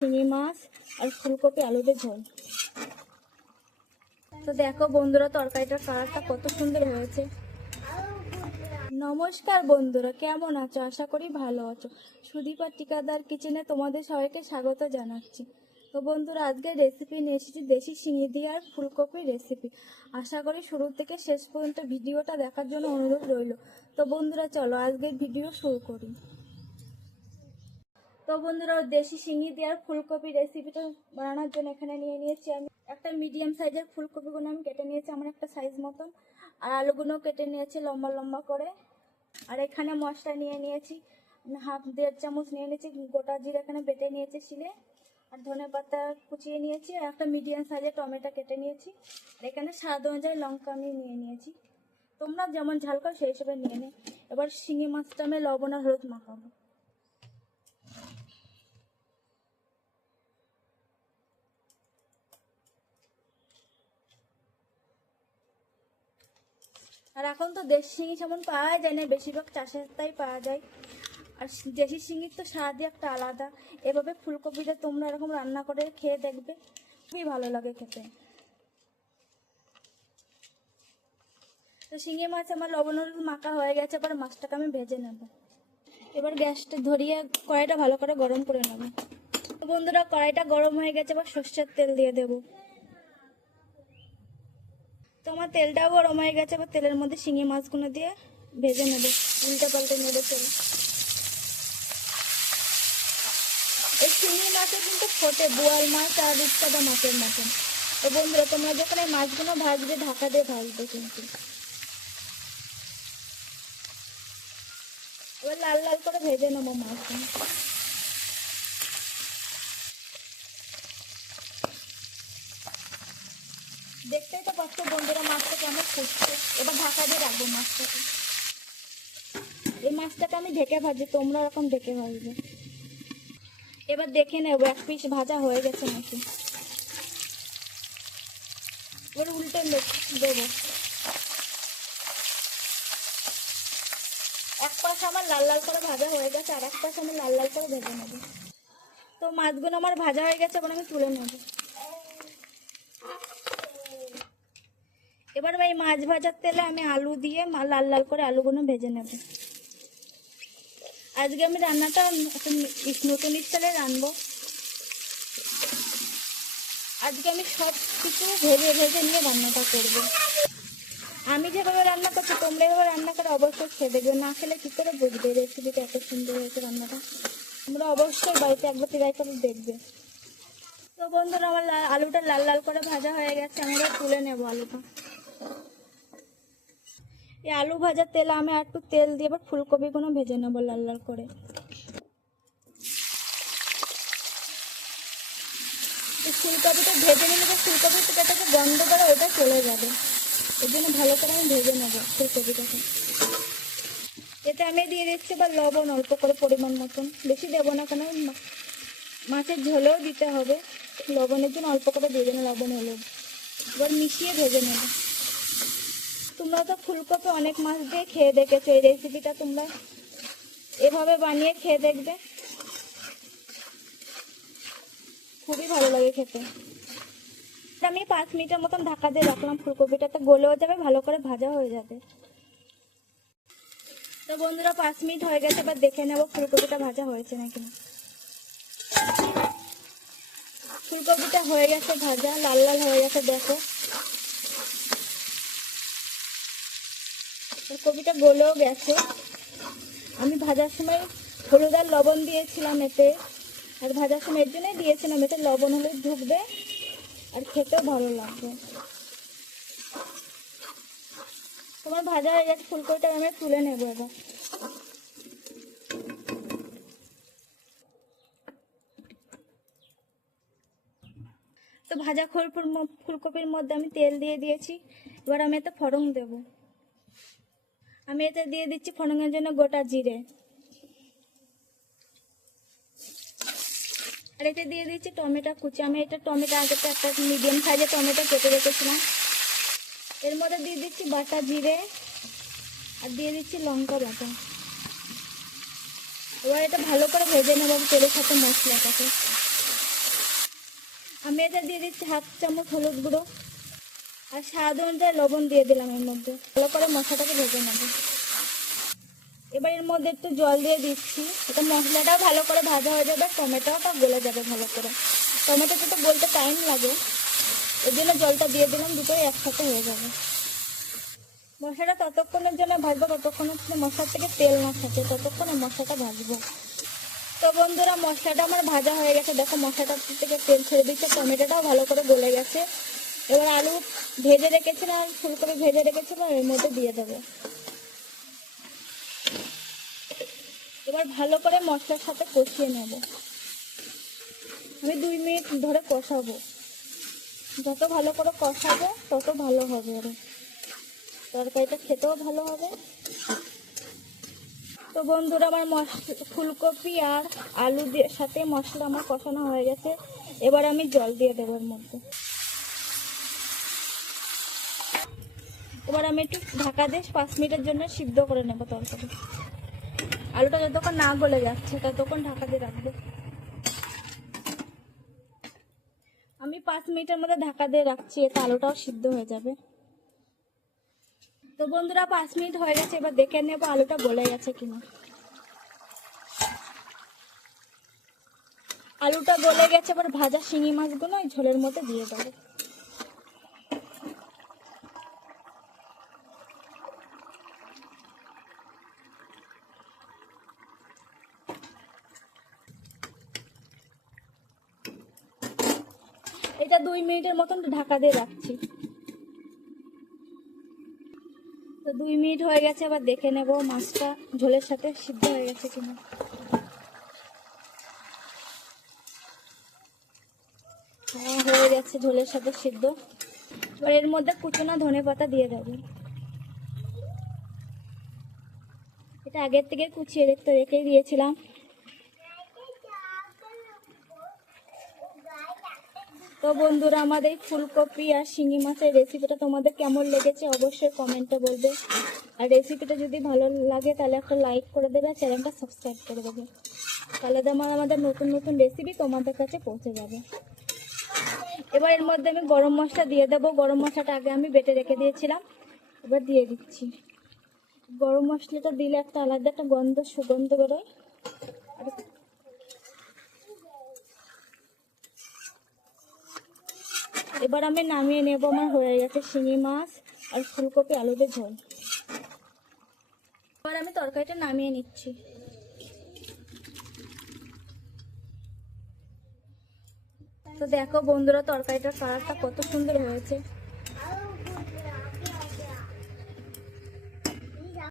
শিঙি মাছ আর ফুলকপি, আলুতে ঝোল। তো দেখো বন্ধুরা, তরকারিটার কালারটা কত সুন্দর হয়েছে। নমস্কার বন্ধুরা, কেমন আছো? আশা করি ভালো আছো। সুদীপা টিকাদার কিচেনে তোমাদের সবাইকে স্বাগত জানাচ্ছি। তো বন্ধুরা আজকে রেসিপি নিয়ে এসেছি দেশি শিঙি দিয়ে আর ফুলকপির রেসিপি আশা করি শুরু থেকে শেষ পর্যন্ত ভিডিওটা দেখার জন্য অনুরোধ রইল। তো বন্ধুরা, চলো আজকের ভিডিও শুরু করি। তো বন্ধুরা, দেশি শিঙি দিয়ে আর ফুলকপি রেসিপিটা বানানোর জন্য এখানে নিয়ে নিয়েছি আমি। একটা মিডিয়াম সাইজের ফুলকপিগুলো আমি কেটে নিয়েছি, আমার একটা সাইজ মতন। আর আলুগুলো কেটে নিয়েছি লম্বা লম্বা করে। আর এখানে মশলা নিয়ে নিয়েছি, হাফ দেড় চামচ নিয়ে নিয়েছি, গোটা জিরে এখানে বেটে নিয়েছি শিলে। আর ধনে পাতা কুচিয়ে নিয়েছি, আর একটা মিডিয়াম সাইজের টমেটো কেটে নিয়েছি। আর এখানে স্বাদ অনুযায়ী লঙ্কা আমি নিয়ে নিয়েছি। তোমরা যেমন ঝাল করো সেই হিসেবে নিয়ে নে এবার শিঙি মাছটা আমি লবণ আর হলুদ মাখাবো। আর এখন তো দেশি শিঙি যেমন পাওয়া যায় না, বেশিরভাগ চাষের তাই পাওয়া যায়। আর দেশি শিঙির তো স্বাদই একটা আলাদা। এভাবে ফুলকপিটা তোমরা এরকম রান্না করে খেয়ে দেখবে, খুবই ভালো লাগে খেতে। তো শিঙি মাছ আমার লবণ মাখা হয়ে গেছে, এবার মাছটাকে আমি ভেজে নেব। এবার গ্যাসটা ধরিয়ে কড়াইটা ভালো করে গরম করে নেব। বন্ধুরা, কড়াইটা গরম হয়ে গেছে, এবার সর্ষের তেল দিয়ে দেবো। তো আমার তেলটাও গরম হয়ে গেছে, এবার তেলের মধ্যে শিঙি মাছগুলো দিয়ে ভেজে নেবে। উল্টে পাল্টে নেবে তেল। এই শিঙি মাছে কিন্তু ফোটে, বোয়াল মাছ আর রূপচাঁদা মাছের মতন। তো বন্ধুরা, তোমরা যখন এই মাছগুলো ভাজবে, ঢাকা দিয়ে ভাজবে কিন্তু। এবার লাল লাল করে ভেজে নেব মাছগুলো। দেখতেই তো পাচ্ছ বন্ধুরা মাছটাকে কেমন ফুটছে এবার ঢাকা দিয়ে রাখব মাছটাকে। এই মাছটাকে আমি ঢেকে ভাজি, তোমরা এরকম ঢেকে ভাজবে। এবার দেখে নেব, এক পিস ভাজা হয়ে গেছে নাকি? এবার উল্টে দেবো। এক পাশ আমার লাল লাল করে ভাজা হয়ে গেছে, আর এক পাশ আমি লাল লাল করে ভেজে নেব। তো মাছগুলো আমার ভাজা হয়ে গেছে, এবার আমি তুলে নেব। এবার এই মাছ ভাজার তেলে আমি আলু দিয়ে লাল লাল করে আলুগুলো ভেজে নেব। আজকে আমি রান্নাটা নতুন স্টাইলে রানবো আজকে আমি সব কিছু ভেজে ভেজে নিয়ে রান্নাটা করব। আমি যেভাবে রান্না করছি, তোমরা এভাবে রান্না করে অবশ্যই খেয়ে দেখবে। না খেলে কী করে বুঝবে রেসিপিটা এত সুন্দর হয়েছে রান্নাটা? তোমরা অবশ্যই বাড়িতে একবার ট্রাই করে দেখবে। তো বন্ধুরা, আমার আলুটা লাল লাল করে ভাজা হয়ে গেছে। আমরা তুলে নেব আলুটা। এই আলু ভাজার তেল আমি একটু তেল দিয়ে এবার ফুলকপিগুলো ভেজে নেব লাল লাল করে। ফুলকপিটা ভেজে নিলে যে ফুলকপির যে গন্ধ করে ওটা চলে যাবে। এর জন্য ভালো করে আমি ভেজে নেব ফুলকপিটাকে। এতে আমি দিয়ে দিচ্ছি এবার লবণ অল্প করে পরিমাণ মতন। বেশি দেবো না কেন মাছের ঝোলেও দিতে হবে। লবণের জন্য অল্প করে দিয়ে দেবো, লবণ হলুদ। এবার মিশিয়ে ভেজে নেব। তোমরা তো ফুলকপি অনেক মাছ দিয়ে খেয়ে দেখেছ, এই রেসিপিটা তোমরা এভাবে বানিয়ে খেয়ে দেখবে। খুবই ভালো লাগে খেতে। আমি পাঁচ মিনিটের মতন ঢাকা দিয়ে রাখলাম ফুলকপিটাতে গলেও যাবে, ভালো করে ভাজা হয়ে যাবে। তো বন্ধুরা, পাঁচ মিনিট হয়ে গেছে, এবার দেখে নেব ফুলকপিটা ভাজা হয়েছে নাকি না। ফুলকপিটা হয়ে গেছে ভাজা, লাল লাল হয়ে গেছে, দেখো। কপিটা গলেও গেছে। আমি ভাজার সময় হলুদ আর লবণ দিয়েছিলাম এতে। আর ভাজার সময় এর জন্যই দিয়েছিলাম, এতে লবণ, হলুদ ঢুকবে আর খেতেও ভালো লাগবে। তোমার ভাজা হয়ে গেছে, ফুলকপিটা আমি তুলে নেব এবার। তো ভাজা ফুলপুর ফুলকপির মধ্যে আমি তেল দিয়ে দিয়েছি, এবার আমি এতে ফড়ং দেবো। আমি এতে দিয়ে দিচ্ছি ফোড়নের জন্য গোটা জিরে। আর এতে দিয়ে দিচ্ছি টমেটো কুচি। আমি এটা টমেটো আগে তো একটা মিডিয়াম সাইজে টমেটো কেটে রেখেছিলাম। এর মধ্যে দিয়ে দিচ্ছি বাটা জিরে আর দিয়ে দিচ্ছি লঙ্কা বাটা। এবার এটা ভালো করে ভেজে নেব তেলের সাথে মশলাটাকে। আমি এটা দিয়ে দিচ্ছি হাফ চামচ হলুদ গুঁড়ো। আর স্বাদ অনুযায়ী লবণ দিয়ে দিলাম এর মধ্যে। ভালো করে মশলাটাকে ভেজে নেব। এবার এর মধ্যে একটু জল দিয়ে দিচ্ছি। এটা মশলাটাও ভালো করে ভাজা হয়ে যাবে টমেটোটা গলে যাবে ভালো করে। টমেটোটা তো গলতে টাইম লাগে। এর জন্য জলটা দিয়ে দিলাম, দুটোই একসাথে হয়ে যাবে। মশলাটা ততক্ষণের জন্য ভাজবো ততক্ষণ মশলার থেকে তেল না থাকে, ততক্ষণে মশলাটা ভাজবো। তো বন্ধুরা, মশলাটা আমার ভাজা হয়ে গেছে। দেখো মশলাটা থেকে তেল ছেড়ে দিচ্ছে টমেটোটাও ভালো করে গলে গেছে। এবার আলু ভেজে রেখেছিলাম, ফুলকপি ভেজে রেখেছিলাম, এর মধ্যে দিয়ে দেবো। এবার ভালো করে মশলার সাথে কষিয়ে নেব। আমি দুই মিনিট ধরে কষাবো। যত ভালো করে কষাবো, তত ভালো হবে আরও। তরকারিটা খেতেও ভালো হবে। তো বন্ধুরা, আমার মশলা ফুলকপি আর আলু দিয়ে সাথে মশলা আমার কষানো হয়ে গেছে। এবার আমি জল দিয়ে দেবো এর মধ্যে। এবার আমি একটু ঢাকা দিয়ে পাঁচ মিনিটের জন্য সিদ্ধ করে নেব তরকারি। আলুটা যতক্ষণ না গলে যাচ্ছে, ততক্ষণ ঢাকা দিয়ে রাখব। আমি পাঁচ মিনিটের মধ্যে ঢাকা দিয়ে রাখছি, এতে আলুটাও সিদ্ধ হয়ে যাবে। তো বন্ধুরা, পাঁচ মিনিট হয়ে গেছে, এবার দেখে নেব আলুটা গলে গেছে কিনা। আলুটা গলে গেছে, এবার ভাজা শিঙি মাছগুলো ওই ঝোলের মধ্যে দিয়ে দেবো। এটা দুই মিনিটের মতন ঢাকা দিয়ে রাখছি। তো দুই মিনিট হয়ে গেছে আবার দেখে নেব মাছটা ঝোলের সাথে সিদ্ধ হয়ে গেছে কিনা। হ্যাঁ হয়ে গেছে ঝোলের সাথে সিদ্ধ। এবার এর মধ্যে কুচনা ধনে পাতা দিয়ে দেবো। এটা আগের থেকে কুচিয়ে রেখে দিয়েছিলাম। তো বন্ধুরা, আমাদের ফুলকপি আর শিঙি মাছের রেসিপিটা তোমাদের কেমন লেগেছে অবশ্যই কমেন্টে বলবে। আর রেসিপিটা যদি ভালো লাগে, তাহলে একটা লাইক করে দেবে, আর চ্যানেলটা সাবস্ক্রাইব করে দেবে। তাহলে আমার আমাদের নতুন নতুন রেসিপি তোমাদের কাছে পৌঁছে যাবে। এবার এর মধ্যে আমি গরম মশলা দিয়ে দেবো। গরম মশলাটা আগে আমি বেটে রেখে দিয়েছিলাম, এবার দিয়ে দিচ্ছি। গরম মশলাটা দিলে একটা আলাদা একটা গন্ধ, সুগন্ধ বেরোয়। আর এবার আমি নামিয়ে নেব আমার হয়ে গেছে শিঙি মাছ আর ফুলকপি আলুদের ঝোল। এবার আমি তরকারিটা নামিয়ে নিচ্ছি। তো দেখো বন্ধুরা, তরকারিটার কালারটা কত সুন্দর হয়েছে।